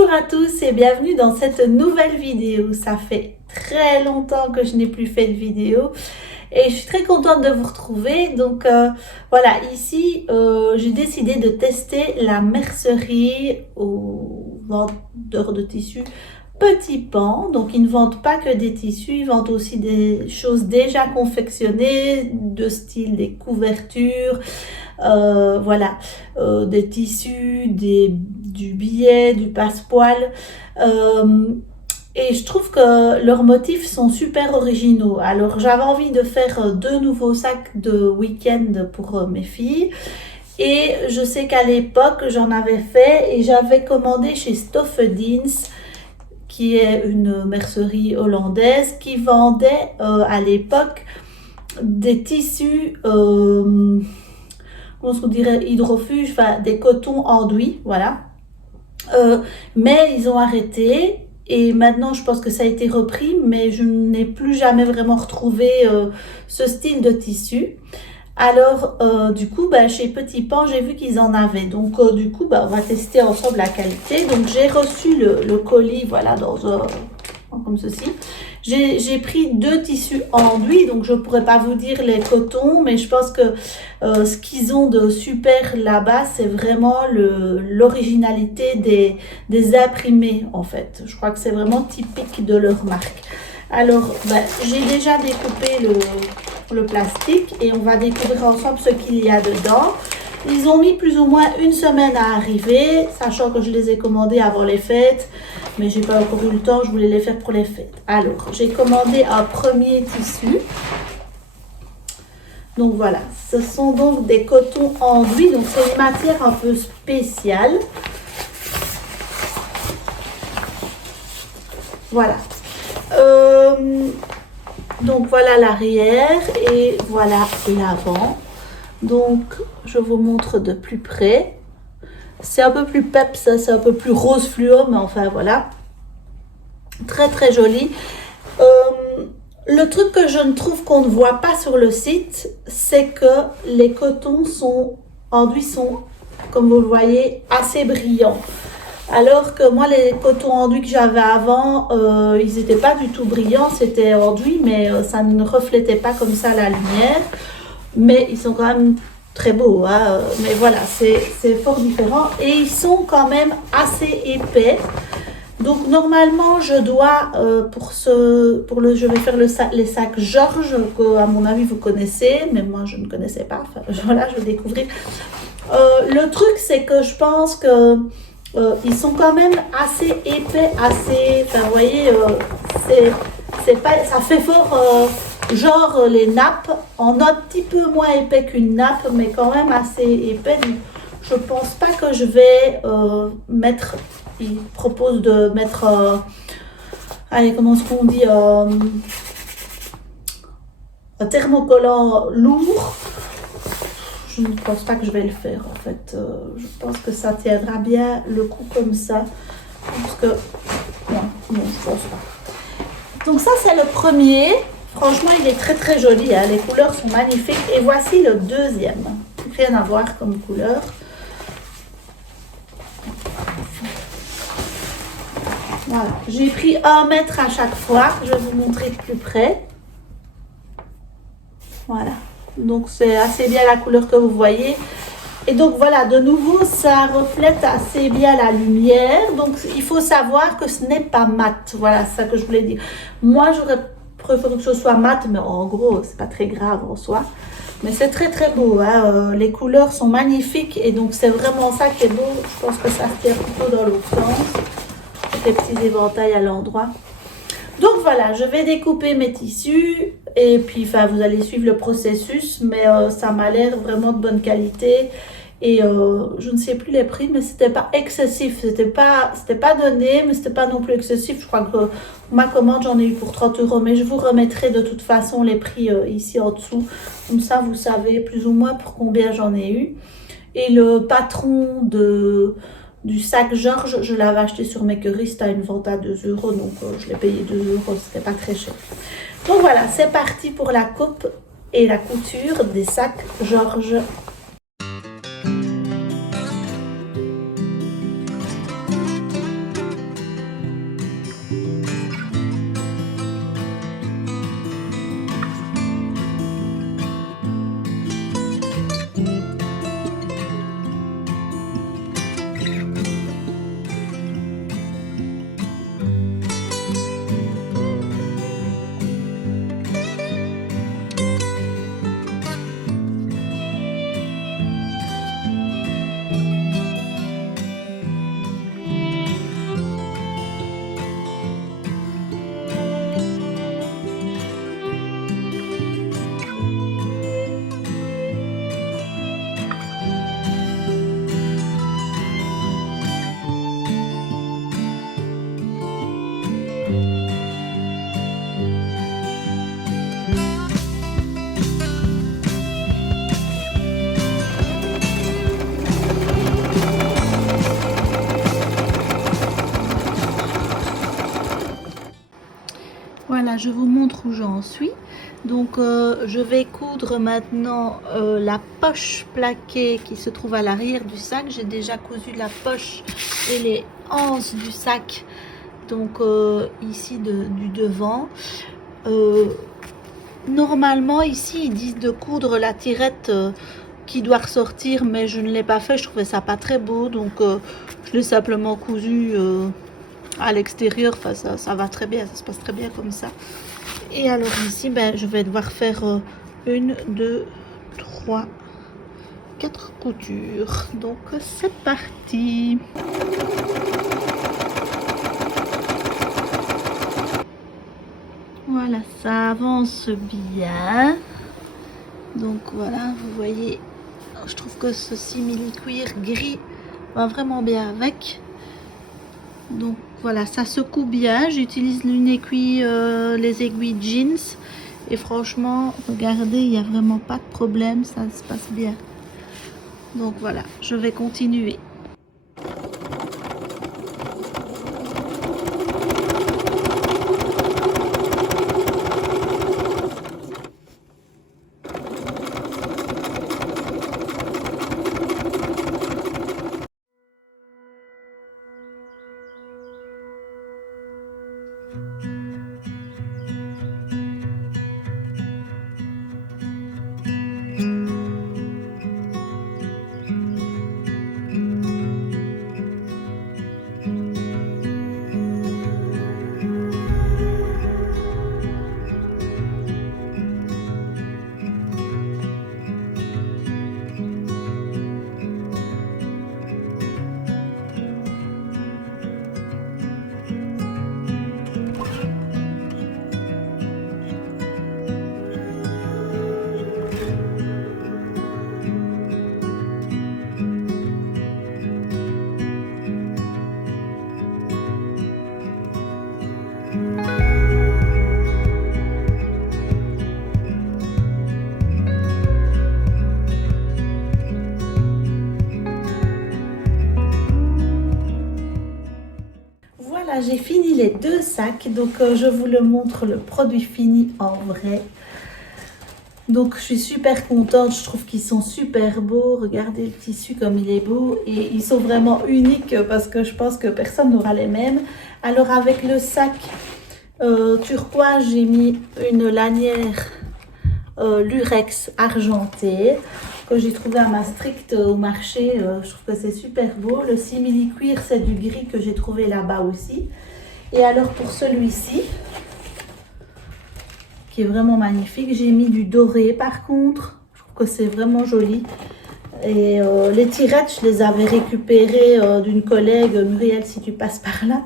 Bonjour à tous et bienvenue dans cette nouvelle vidéo. Ça fait très longtemps que je n'ai plus fait de vidéo et je suis très contente de vous retrouver. Donc voilà, ici j'ai décidé de tester la mercerie aux vendeurs de tissus Petit Pan. Donc ils ne vendent pas que des tissus, ils vendent aussi des choses déjà confectionnées de style des couvertures. Voilà, des tissus, du billet, du passepoil. Et je trouve que leurs motifs sont super originaux. Alors j'avais envie de faire deux nouveaux sacs de week-end pour mes filles. Et je sais qu'à l'époque, j'en avais fait et j'avais commandé chez Stoffedins, qui est une mercerie hollandaise, qui vendait à l'époque des tissus... on se dirait hydrofuge, enfin des cotons enduits, voilà. Mais ils ont arrêté et maintenant je pense que ça a été repris, mais je n'ai plus jamais vraiment retrouvé ce style de tissu. Alors du coup, chez Petit Pan, j'ai vu qu'ils en avaient. Donc du coup, on va tester ensemble la qualité. Donc j'ai reçu le colis, voilà, dans un comme ceci. J'ai pris deux tissus enduits, donc je ne pourrais pas vous dire les cotons, mais je pense que ce qu'ils ont de super là-bas, c'est vraiment l'originalité des imprimés en fait. Je crois que c'est vraiment typique de leur marque. Alors, j'ai déjà découpé le plastique et on va découvrir ensemble ce qu'il y a dedans. Ils ont mis plus ou moins une semaine à arriver, sachant que je les ai commandés avant les fêtes, mais j'ai pas encore eu le temps, je voulais les faire pour les fêtes. Alors, j'ai commandé un premier tissu. Donc voilà, ce sont donc des cotons enduits, donc c'est une matière un peu spéciale. Voilà. Donc voilà l'arrière et voilà l'avant. Donc je vous montre de plus près. C'est un peu plus peps, c'est un peu plus rose fluo, mais enfin voilà. Très très joli. Le truc que je ne trouve qu'on ne voit pas sur le site, c'est que les cotons enduits sont, comme vous le voyez, assez brillants. Alors que moi, les cotons enduits que j'avais avant, ils n'étaient pas du tout brillants, c'était enduit, mais ça ne reflétait pas comme ça la lumière. Mais ils sont quand même très beaux, hein. Mais voilà, c'est fort différent. Et ils sont quand même assez épais. Donc normalement, je dois, je vais faire les sacs Georges, que à mon avis vous connaissez, mais moi je ne connaissais pas. Enfin, voilà, je vais découvrir. Le truc, c'est que je pense que ils sont quand même assez épais, assez, enfin vous voyez, c'est pas, ça fait fort genre les nappes, en un petit peu moins épais qu'une nappe, mais quand même assez épais. Donc, je pense pas que je vais mettre, il propose de mettre, allez, comment est-ce qu'on dit, un thermocollant lourd. Je ne pense pas que je vais le faire en fait. Je pense que ça tiendra bien le coup comme ça. Parce que, non, je pense pas. Donc ça c'est le premier. Franchement il est très très joli, hein. Les couleurs sont magnifiques. Et voici le deuxième. Rien à voir comme couleur. Voilà, j'ai pris 1 mètre à chaque fois. Je vais vous montrer de plus près. Voilà. Donc c'est assez bien la couleur que vous voyez. Et donc voilà, de nouveau, ça reflète assez bien la lumière. Donc il faut savoir que ce n'est pas mat. Voilà, c'est ça que je voulais dire. Moi, j'aurais préféré que ce soit mat, mais en gros, c'est pas très grave en soi. Mais c'est très très beau, hein. Les couleurs sont magnifiques et donc c'est vraiment ça qui est beau. Je pense que ça se tient plutôt dans l'autre sens. Des petits éventails à l'endroit. Donc voilà, je vais découper mes tissus et puis vous allez suivre le processus, mais ça m'a l'air vraiment de bonne qualité et je ne sais plus les prix, mais c'était pas excessif, c'était pas donné, mais c'était pas non plus excessif. Je crois que ma commande j'en ai eu pour 30 €, mais je vous remettrai de toute façon les prix ici en dessous, comme ça vous savez plus ou moins pour combien j'en ai eu. Et le patron du sac Georges, je l'avais acheté sur Makery, c'était à une vente à 2 €, donc je l'ai payé 2 €, c'était pas très cher. Donc voilà, c'est parti pour la coupe et la couture des sacs Georges. Voilà, je vous montre où j'en suis. Donc je vais coudre maintenant la poche plaquée qui se trouve à l'arrière du sac. J'ai déjà cousu la poche et les anses du sac, donc ici du devant. Normalement ici ils disent de coudre la tirette qui doit ressortir, mais je ne l'ai pas fait, je trouvais ça pas très beau, donc je l'ai simplement cousu à l'extérieur. Enfin ça va très bien, ça se passe très bien comme ça. Et alors ici ben, je vais devoir faire 1, 2, 3, 4 coutures, donc c'est parti. Voilà, ça avance bien. Donc voilà, vous voyez, je trouve que ce simili cuir gris va vraiment bien avec. Donc voilà, ça secoue bien. J'utilise une aiguille, les aiguilles jeans. Et franchement, regardez, il n'y a vraiment pas de problème, ça se passe bien. Donc voilà, je vais continuer. Voilà, j'ai fini les 2 sacs, donc je vous le montre, le produit fini en vrai. Donc je suis super contente, je trouve qu'ils sont super beaux. Regardez le tissu comme il est beau, et ils sont vraiment uniques parce que je pense que personne n'aura les mêmes. Alors avec le sac turquoise, j'ai mis une lanière lurex argentée que j'ai trouvé à Maastricht au marché. Je trouve que c'est super beau. Le simili cuir, c'est du gris que j'ai trouvé là-bas aussi. Et alors pour celui-ci, qui est vraiment magnifique, j'ai mis du doré par contre. Je trouve que c'est vraiment joli. Et les tirettes, je les avais récupérées d'une collègue. Muriel, si tu passes par là,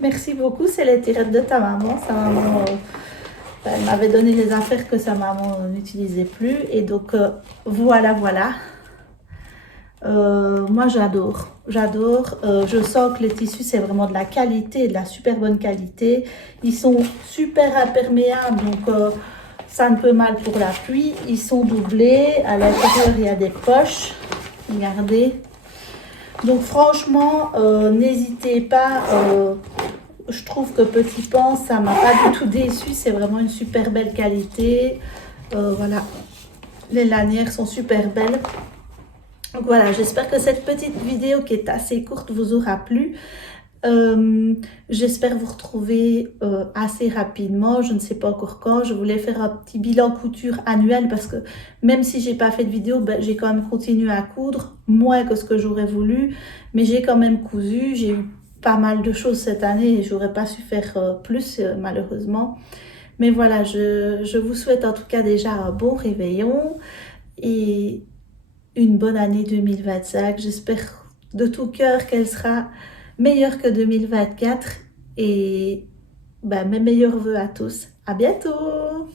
merci beaucoup. C'est les tirettes de ta maman. Sa maman, elle m'avait donné les affaires que sa maman n'utilisait plus. Et donc voilà. Moi j'adore. Je sens que les tissus, c'est vraiment de la qualité, de la super bonne qualité. Ils sont super imperméables, donc ça ne peut mal pour la pluie. Ils sont doublés, à l'intérieur il y a des poches, regardez. Donc franchement, n'hésitez pas. Je trouve que Petit Pan, ça m'a pas du tout déçu. C'est vraiment une super belle qualité. Voilà, les lanières sont super belles. Donc voilà, j'espère que cette petite vidéo qui est assez courte vous aura plu. J'espère vous retrouver assez rapidement. Je ne sais pas encore quand. Je voulais faire un petit bilan couture annuel parce que même si j'ai pas fait de vidéo, ben, j'ai quand même continué à coudre, moins que ce que j'aurais voulu, mais j'ai quand même cousu. J'ai eu pas mal de choses cette année et j'aurais pas su faire plus malheureusement. Mais voilà, je vous souhaite en tout cas déjà un bon réveillon et une bonne année 2025. J'espère de tout cœur qu'elle sera meilleure que 2024 et bah, mes meilleurs vœux à tous. À bientôt!